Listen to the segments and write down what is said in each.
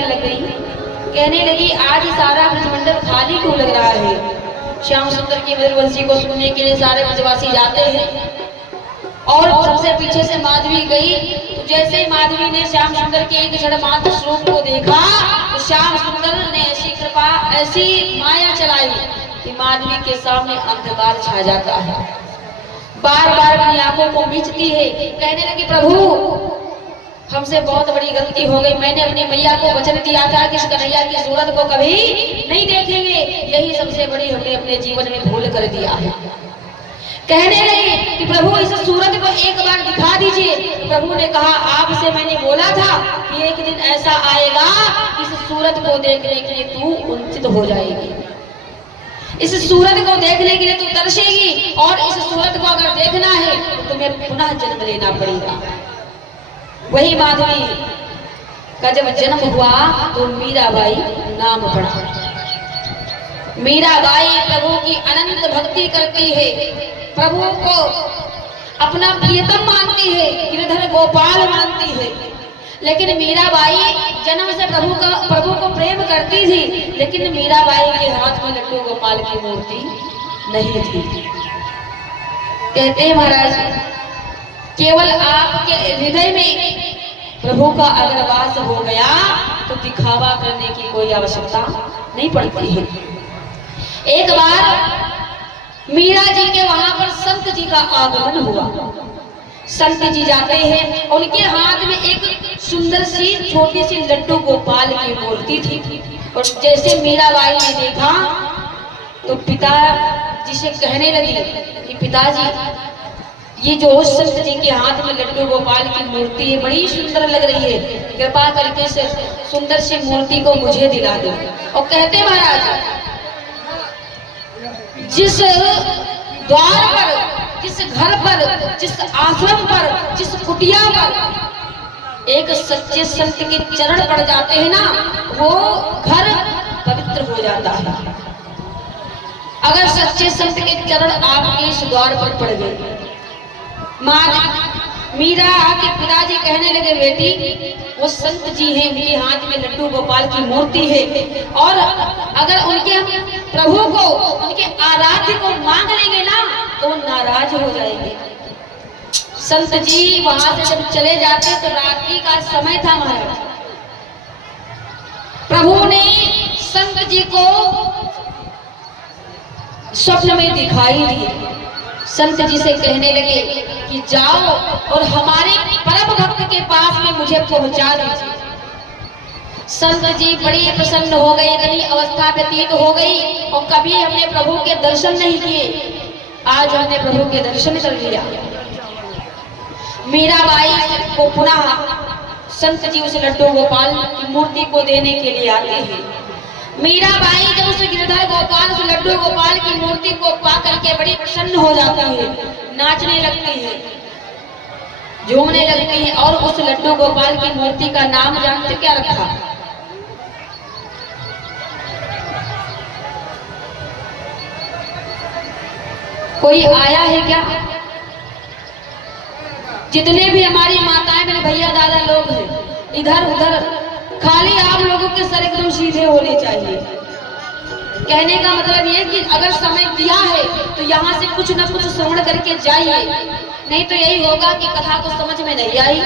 करने लग गई। कहने लगी आज सारा ब्रजमंडल खाली क्यों लग रहा है। श्याम सुंदर की मधुरवंशी को सुनने के लिए सारे ब्रजवासी जाते हैं और सबसे पीछे से माधवी गई। तो जैसे ही माधवी ने श्याम सुंदर के एक क्षण मात्र स्वरूप को देखा तो श्याम सुंदर ने ऐसी कृपा ऐसी माया चलाई कि माधवी के सामने अंधकार छा जाता है। बार बार अपनी आंखों को मीचती है, कहने लगी प्रभु हमसे बहुत बड़ी गलती हो गई। मैंने अपनी मैया को वचन दिया था कि इस कन्हैया की सूरत को कभी नहीं देखेंगे, यही सबसे बड़ी हमने अपने जीवन में भूल कर दिया है। कहने लगी कि प्रभु इस सूरत को एक बार दिखा दीजिए। प्रभु ने कहा आपसे मैंने बोला था कि एक दिन ऐसा आएगा कि इस सूरत को देखने के लिए तू वंचित हो जाएगी, इस सूरत को देखने के लिए तू तरसेगी और इस सूरत को अगर देखना है तो तुम्हें पुनः जन्म लेना पड़ेगा। वही माधवी का जब जन्म हुआ तो मीराबाई नाम पड़ा। मीराबाई प्रभु की अनंत भक्ति करती है, प्रभु को अपना प्रियतम मानती है, गिरधर गोपाल मानती है। लेकिन मीराबाई जन्म से प्रभु को प्रेम करती थी, लेकिन मीराबाई के हाथ में लड्डू गोपाल की मूर्ति नहीं थी। कहते हैं महाराज केवल आपके हृदय में प्रभु का अगर वास हो गया तो दिखावा करने की कोई आवश्यकता नहीं पड़ती है। एक बार मीरा जी के वहां पर संत जी का आगमन हुआ। संत जी जाते हैं, उनके हाथ में एक सुंदर सी छोटी सी लड्डू गोपाल की मूर्ति थी। और जैसे मीराबाई ने देखा तो पिता जी से कहने लगी कि पिताजी ये जो संत जी के हाथ में लड्डू गोपाल की मूर्ति है बड़ी सुंदर लग रही है, कृपा करके से सुंदर सी मूर्ति को मुझे दिला दो। और कहते महाराज जिस द्वार पर, जिस घर पर, जिस आश्रम पर, जिस कुटिया पर एक सच्चे संत के चरण पड़ जाते हैं ना, वो घर पवित्र हो जाता है। अगर सच्चे संत के चरण आपके इस द्वार पर पड़ गए, मीरा के पिताजी कहने लगे बेटी वो संत जी हैं, उनके हाथ में लड्डू गोपाल की मूर्ति है और अगर उनके हम प्रभु को, उनके आराध्य को मांग लेंगे ना तो वो नाराज हो जाएंगे। संत जी वहां से जब चले जाते तो रात्रि का समय था महाराज। प्रभु ने संत जी को स्वप्न में दिखाई दिए। संत जी से कहने लगे कि जाओ और हमारे परम भक्त के पास में मुझे पहुंचा दीजिए। संत जी बड़ी प्रसन्न हो गए, इतनी अवस्था व्यतीत हो गई और कभी हमने प्रभु के दर्शन नहीं किए, आज हमने प्रभु के दर्शन कर लिया। मीराबाई को पुनः संत जी उस लड्डू गोपाल की मूर्ति को देने के लिए आते हैं। मीराबाई जब उस गिरधर गोपाल, उस लड्डू गोपाल की मूर्ति को पा करके बड़ी प्रसन्न हो जाती है, नाचने लगती है, झूमने लगती है और उस लड्डू गोपाल की मूर्ति का नाम जानते क्या रखा? कोई आया है क्या? जितने भी हमारी माताएं मेरे भैया दादा लोग हैं इधर उधर, खाली आप लोगों के सर एकदम सीधे होने चाहिए। कहने का मतलब ये कि अगर समय दिया है तो यहाँ से कुछ न कुछ श्रवण करके जाइए, नहीं तो यही होगा कि कथा को समझ में नहीं आई।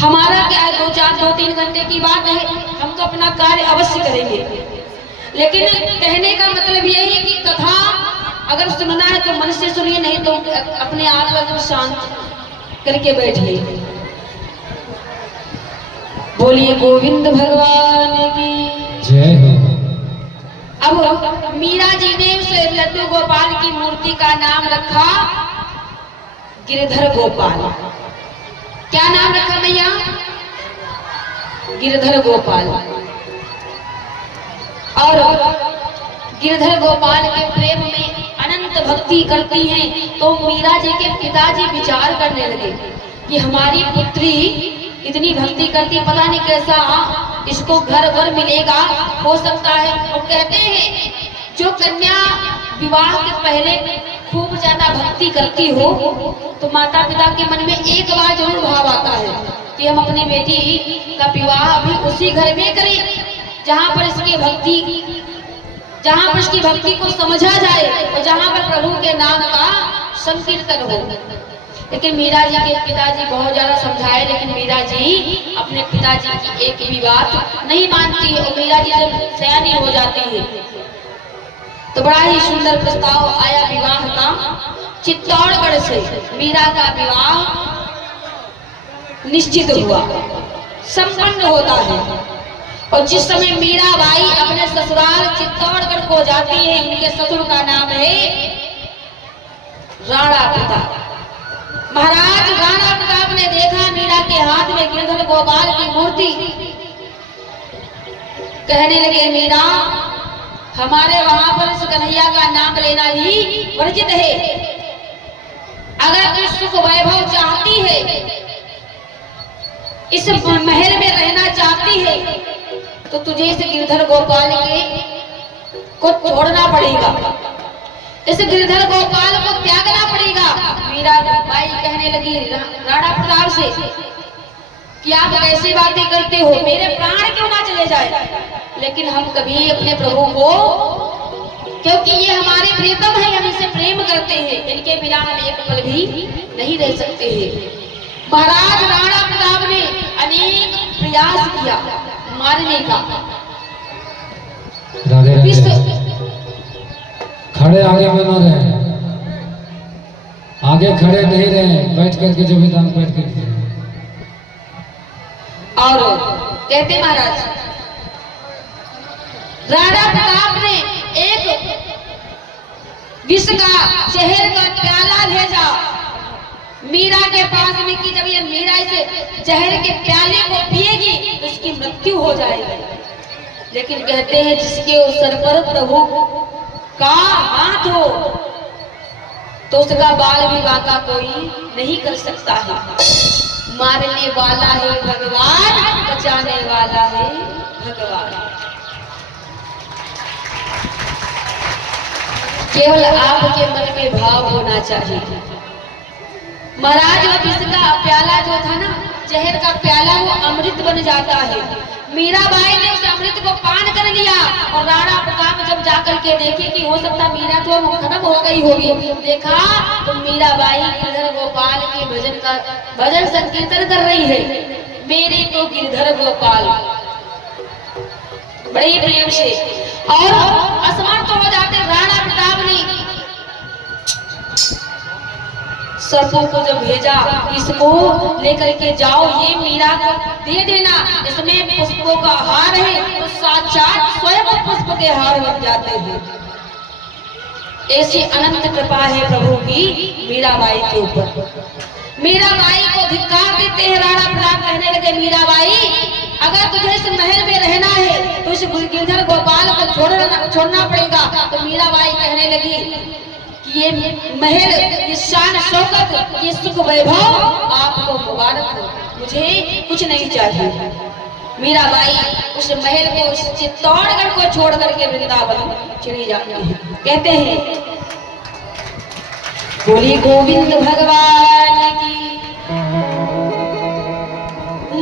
हमारा क्या है, 2-3 घंटे की बात है, हम तो अपना कार्य अवश्य करेंगे, लेकिन कहने का मतलब ये है कि कथा अगर सुनना है तो मन से सुनिए, नहीं तो अपने आप को शांत करके बैठिए। बोलिए गोविंद भगवान की जय हो। अब मीरा जी ने उस लड्डू गोपाल की मूर्ति का नाम रखा गिरधर गोपाल। क्या नाम रखा भैया? गिरधर गोपाल। और गिरधर गोपाल के प्रेम में अनंत भक्ति करती हैं। तो मीरा जी के पिताजी विचार करने लगे कि हमारी पुत्री इतनी भक्ति करती, पता नहीं कैसा इसको घर वर मिलेगा, हो सकता है। और कहते हैं जो कन्या विवाह के पहले खूब ज्यादा भक्ति करती हो तो माता पिता के मन में एक बार जरूर भाव आता है कि हम अपनी बेटी का विवाह भी उसी घर में करें जहाँ पर इसकी भक्ति को समझा जाए और जहाँ पर प्रभु के नाम का संकीर्तन हो। लेकिन मीरा जी के पिताजी बहुत ज्यादा समझाए, लेकिन मीरा जी अपने पिताजी की एक भी बात नहीं मानती है। और मीरा जी जब सयानी हो जाती है तो बड़ा ही सुंदर प्रस्ताव आया विवाह का। चित्तौड़गढ़ से मीरा का विवाह निश्चित हुआ, संपन्न होता है। और जिस समय मीराबाई अपने ससुराल चित्तौड़गढ़ को जाती है, उनके ससुर का नाम है राणा प्रताप। महाराज राणा प्रताप ने देखा मीरा के हाथ में गिरधर गोपाल की मूर्ति, कहने लगे मीरा हमारे वहां पर इस कन्हैया का नाम लेना ही वर्जित है। अगर तू सुख वैभव चाहती है, इस महल में रहना चाहती है, तो तुझे इस गिरधर गोपाल को छोड़ना पड़ेगा, इस गिरधर गोपाल को त्यागना पड़ेगा। मीराबाई कहने लगी राणा प्रताप से कि आप ऐसी बातें करते हो, मेरे प्राण क्यों ना चले जाए, लेकिन हम कभी अपने प्रभु को, क्योंकि ये हमारे प्रीतम है, हम इसे प्रेम करते हैं, इनके बिना हम एक पल भी नहीं रह सकते हैं। महाराज राणा प्रताप ने अनेक प्रयास किया मारने का। खड़े आगे में न रहे, आगे खड़े नहीं रहे, बैठ करके जो विधान बैठ करके। और कहते महाराज राणा प्रताप ने एक विष का जहर का प्याला भेजा मीरा के पास में कि जब ये मीरा इस जहर के प्याले को पिएगी तो इसकी मृत्यु हो जाएगी। लेकिन कहते हैं जिसके उस सर पर प्रभु का हाथ हो तो उसका बाल भी बांका कोई नहीं कर सकता है। मारने वाला है भगवान, बचाने वाला है भगवान। केवल आपके मन में भाव होना चाहिए। महाराज वो विष का प्याला जो था ना, जहर का प्याला, वो अमृत बन जाता है। मीराबाई ने उस अमृत को पान कर लिया और राणा प्रताप जब जाकर के देखे कि हो सकता मीरा तो खत्म हो गई होगी, देखा तो मीराबाई गिरधर गोपाल के भजन संकीर्तन कर रही है, मेरे तो गिरधर गोपाल, बड़े प्रेम से। और असमर्थ हो जाते राणा प्रताप ने सर्पों को जब भेजा, इसको लेकर के जाओ, ये मीरा को दे देना, इसमें पुष्पों का हार है, तो साक्षात स्वयं पुष्प के हार बन जाते हैं। ऐसी अनंत कृपा है प्रभु की मीराबाई के ऊपर। मीराबाई को धिक्कार देते हैं राणा प्रताप, कहने लगे मीराबाई अगर तुझे इस महल में रहना है तो इस गिरधर गोपाल को छोड़ना पड़ेगा। तो मीराबाई कहने लगी ये महल, ये शान शौकत, ये सुख वैभव आपको मुबारक हो, मुझे कुछ नहीं चाहिए। मीराबाई उस महल को, उस चित्तौड़गढ़ को छोड़ करके वृंदावन चली जाती है। कहते हैं बोली गोविंद भगवान की,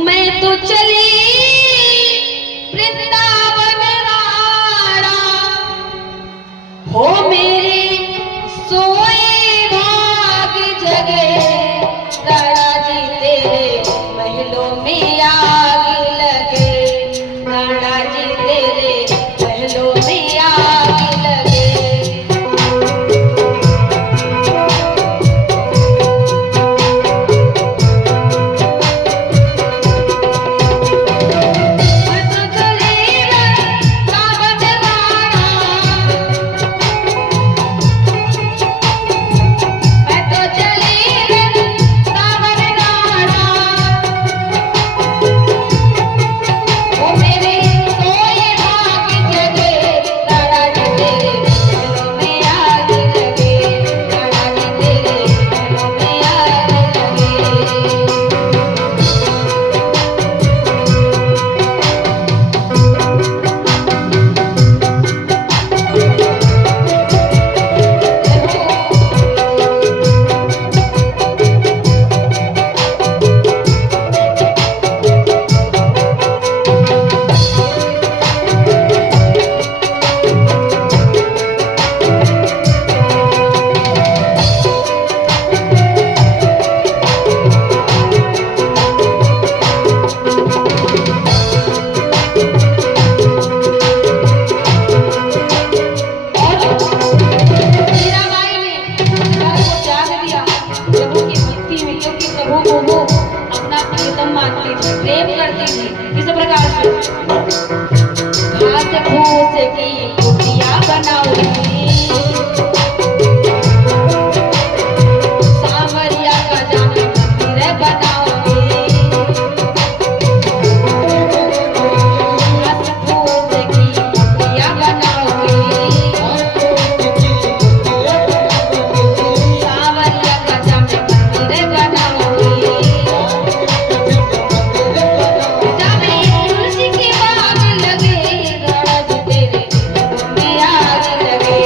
मैं तो चली वृंदावन राणा हो मेरे सोए भाग जगे, राणा जी तेरे महलों में आग लगे, राणा जी तेरे महलों में आग लगे। घास फूस की कुटिया बनाऊंगी, सांवरिया का जाने मंदिर बनाऊंगी। घास फूस की कुटिया बनाऊंगी, सांवरिया का जाने मंदिर बनाऊंगी। जाने तुलसी के बाग लगे, गरज तेरे में आग लगे।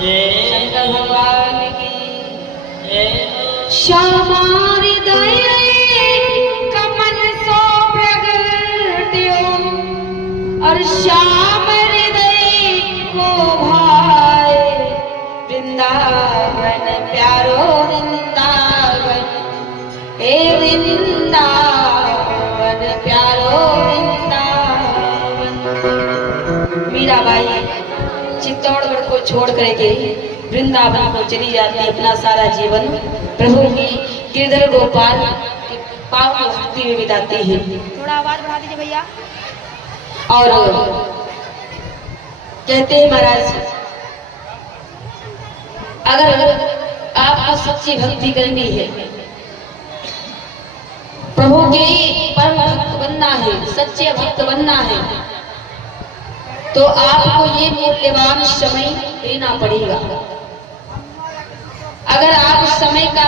शंकर भगवान की श्यामा हृदय कमल सो प्रगट्यो और श्याम हृदय को भाए वृंदावन प्यारो वृंदावन हे वृंदावन प्यारो वृंदावन। मीराबाई चित्तौड़गढ़ को छोड़ करके वृंदावन को चली जाती, अपना सारा जीवन प्रभु की गिरधर गोपाल के पाँव की भक्ति में बिताती है। थोड़ा आवाज बढ़ा दीजिए भैया। और कहते हैं महाराज, अगर आपको सच्ची भक्ति करनी है, प्रभु के परम भक्त बनना है, सच्चे भक्त बनना है, तो आपको ये मूल्यवान समय देना पड़ेगा। अगर आप समय का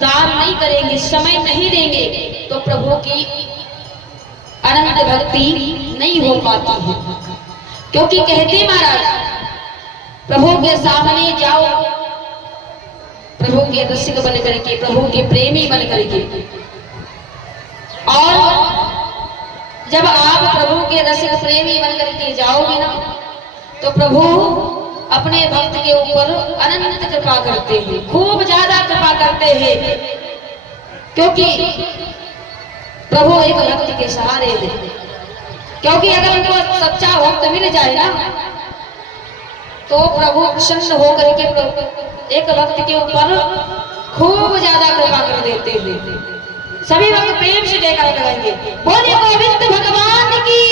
दान नहीं करेंगे, समय नहीं देंगे, तो प्रभु की अनंत भक्ति नहीं हो पाती है। क्योंकि कहते महाराज, प्रभु के सामने जाओ, प्रभु के रसिक बन करके, प्रभु के प्रेमी बन करके, और जब आप प्रभु के रसिक प्रेमी बन करके जाओगे ना, तो प्रभु अपने भक्त के ऊपर अनंत कृपा करते हैं, खूब ज्यादा कृपा करते हैं। क्योंकि प्रभु एक भक्त के सहारे हैं। क्योंकि अगर उनको सच्चा भक्त मिल जाए ना, तो प्रभु प्रसन्न होकर के एक भक्त के ऊपर खूब ज्यादा कृपा कर देते हैं। सभी भक्त प्रेम से जयकार लगाएंगे, बोले गोविंद भगवान की।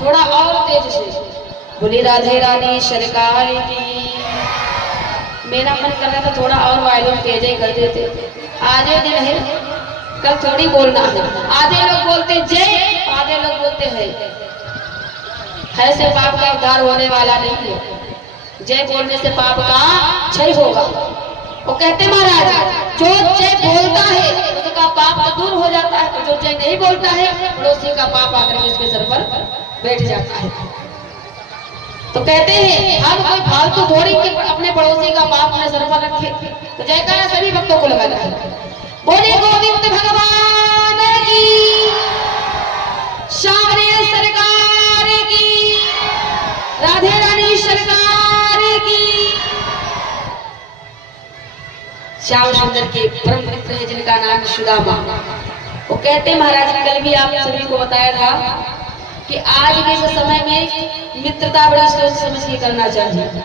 थोड़ा और तेज से बोले राधे रानी सरकार की। मेरा मन कर रहा था थोड़ा और वायलिन तेज ही कर देते। आज दिन है, कल थोड़ी बोलना है। आधे लोग बोलते जय, आधे लोग बोलते है। ऐसे पाप का उद्धार होने वाला नहीं है। जय बोलने से पाप का क्षय होगा। वो कहते महाराज, जो जय बोलता है उसका पाप तो दूर हो जाता है, जो जय नहीं बोलता है पड़ोसी का पाप आकर के उसके सर पर बैठ जाता है। तो कहते हैं हम कोई फालतू थोड़ी कि अपने पड़ोसी का पाप अपने सर पर रखे। तो जयकारा सभी भक्तों को लगाना है। बोले गोविंद भगवान की, श्याम सरकार की, राधे रानी सरकार की। श्याम सुंदर के परम मित्र है जिनका नाम सुदामा। वो कहते महाराज, कल भी आप सभी को बताया था कि आज के समय में मित्रता बड़ी सोच समझ के करना चाहिए।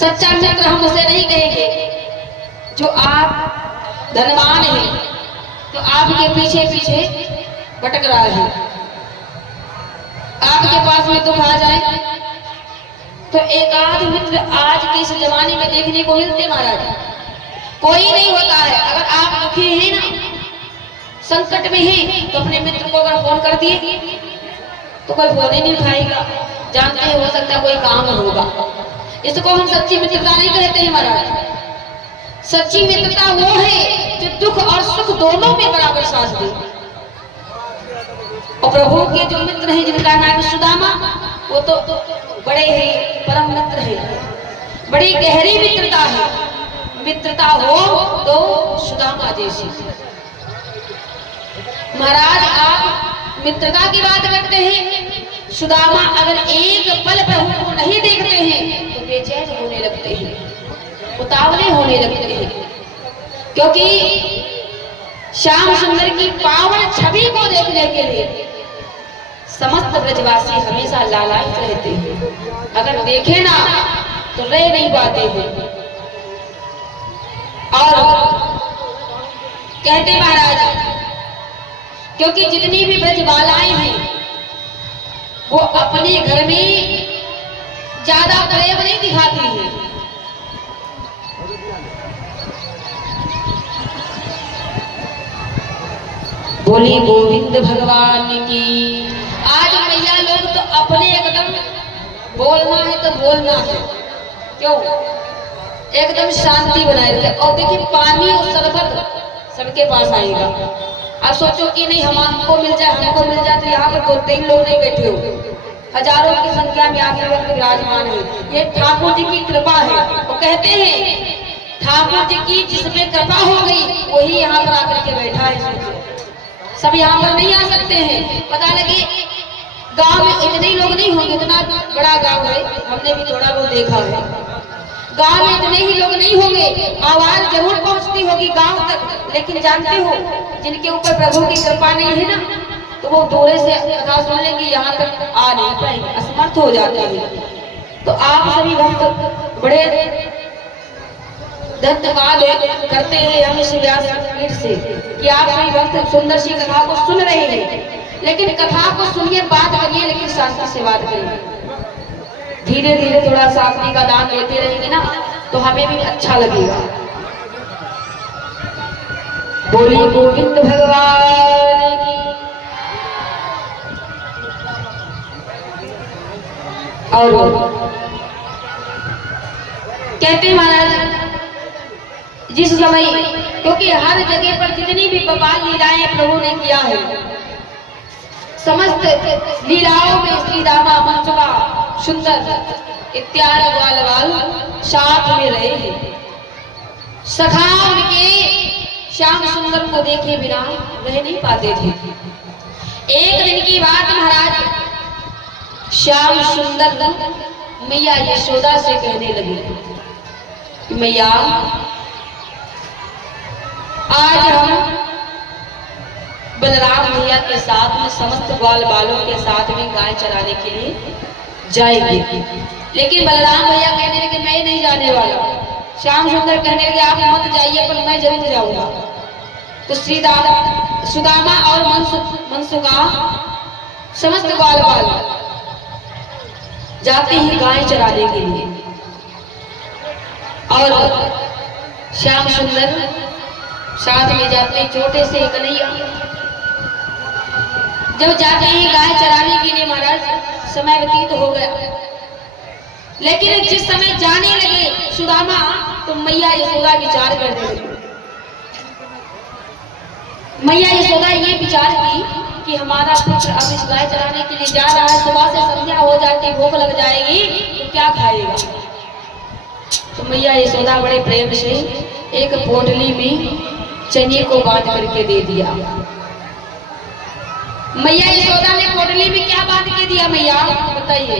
सच्चा मित्र हम उसे नहीं कहेंगे जो आप धनवान है तो आपके पीछे पीछे भटक रहा है। आपके पास में दुख आ जाए तो एक आध मित्र आज के इस जमाने में देखने को मिलते महाराज, कोई नहीं होता है। अगर आप दुखी हैं ना, संकट में है, तो अपने मित्र को अगर फोन कर दिए तो कोई फोन ही नहीं उठाएगा, जानते हैं हो सकता है कोई काम होगा। इसको हम सच्ची मित्रता नहीं कहते हैं महाराज। सच्ची मित्रता वो है जो दुख और सुख दोनों में बराबर साथ दे। और प्रभु के जो मित्र हैं जिनका नाम सुदामा, वो तो बड़े ही परम मित्र है, बड़ी गहरी मित्रता है। मित्रता हो तो सुदामा जैसी। महाराज आप मित्रता की बात करते हैं, सुदामा अगर एक पल प्रभु को नहीं देखते हैं तो बेचैन होने लगते हैं, उतावले होने लगते हैं। क्योंकि श्याम सुंदर की पावन छवि को देखने के लिए समस्त ब्रजवासी हमेशा लालायित रहते हैं। अगर देखे ना तो रह नहीं पाते हैं। और कहते महाराज, क्योंकि जितनी भी ब्रजबालाएं हैं वो अपने घर में ज्यादा प्रेम नहीं दिखाती है। बोली गोविंद भगवान की। आज मैया लोग तो अपने एकदम बोलना है तो बोलना है, क्यों एकदम शांति बनाए रखे। और देखिए पानी और शरबत सबके पास आएगा। आप सोचो कि नहीं हमको मिल जाए, हमको मिल जाए, तो यहाँ पर 2-3 लोग नहीं बैठे हो, हजारों की संख्या में आप वक्त विराजमान है। ये ठाकुर जी की कृपा है। वो कहते हैं ठाकुर जी की जिसमें कृपा हो गई वही यहाँ पर आकर के बैठा है। सब यहाँ पर नहीं आ सकते हैं। पता लगे गांव में इतने लोग नहीं होंगे, इतना बड़ा गांव है, हमने भी थोड़ा बहुत देखा है। गांव में इतने ही लोग नहीं होंगे, आवाज जरूर पहुंचती होगी गांव तक, लेकिन जानते हो जिनके ऊपर प्रभु की कृपा नहीं है ना, तो वो दूर से कथा सुन लेंगे, यहाँ तक आ नहीं पाएंगे, असमर्थ हो जाते हैं। तो आप सभी भक्त बड़े धन्यवाद करते हैं हम इस व्यासपीठ से कि आप सभी भक्त सुंदर सी कथा को सुन रहे हैं। लेकिन कथा को सुनिए, बात करिए, लेकिन शांति से बात करिए। धीरे धीरे थोड़ा शांति का दान देते रहेंगे ना तो हमें भी अच्छा लगेगा। बोलिए गोविंद भगवान की। और कहते हैं महाराज जिस समय, क्योंकि हर जगह पर जितनी भी गोपाल लीलाएं प्रभु ने किया है, समस्त लीलाओं में श्री रामा मंचुका सुंदर इत्यादि ग्वाल बाल साथ में रहे हैं। सखा उनके श्याम सुंदर को देखे बिना रह नहीं पाते थे। एक दिन की बात महाराज, श्याम सुंदर मैया यशोदा से कहने लगे, मैया आज हम बलराम भैया के साथ में समस्त ग्वाल बालों के साथ में गाय चराने के लिए जाएंगे। लेकिन बलराम भैया कहने लगे मैं नहीं जाने वाला। श्याम सुंदर कहने लगे आप मत जाइए, पर मैं जरूर जाऊंगा। तो श्री सुदामा और मनसुका समस्त ग्वाल बाल जाते हैं गाय चराने के लिए, और श्याम सुंदर साथ में जाते हैं छोटे से कन्हैया। जब जाते हैं गाय चराने के लिए महाराज, समय व्यतीत हो गया, लेकिन जिस समय जाने लगे सुदामा तो मैया यशोदा विचार करने लगी। मैया यशोदा ये विचार की कि हमारा पुत्र अब इस गाय चराने के लिए जा रहा है, सुबह से संध्या हो जाती, भूख लग जाएगी तो क्या खाएगा। तो मैया यशोदा बड़े प्रेम से एक पोटली में चने को बांध करके दे दिया। मैया यशोदा ने पोटली में क्या बांध के दिया मैया बताइए।